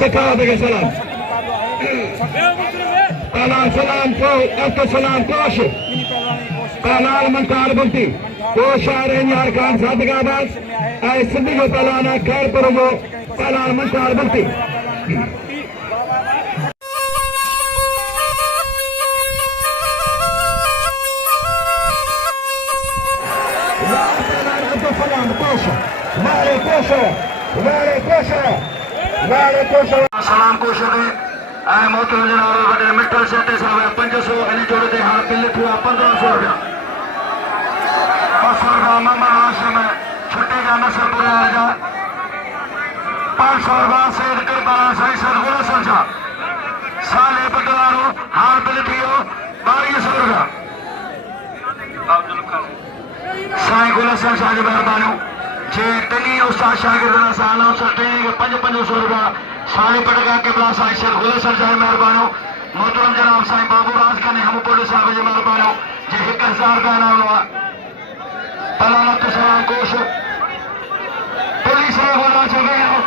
सखावत के सलाम पहला सलाम को सलाम कोश पहला मंकार बुलती कोश आ रहे यार खान सादगाबाद ऐ सिंधी को पहला खैर पर वो पहला मंकार बुलती सलाम कोश मोहतरम जनाब मिठल सेटे साहब 500 इन जोड़े हाँ बिल थी 1500 रुपया 500 रुपया मामा आश्रम छुट्टेगा नसर बुलाएगा 500 रुपया सैद करबाला साई सर गुला समझा साले बदलारो हार बिल थी 2200 रुपया साई गुला समझा की मेहरबानी जे तनी उस्ताद शागिर्द साल 500 रुपया साली पटका के बला साई शेर गुल सर जाए मेहरबानो मोहतरम जनाब साईं बाबू राज खाने हम पुलिस साहब जी मेहरबानो जे 1000 रुपया नाम हुआ पलाना तो सलाम कोश पुलिस वाला चल गए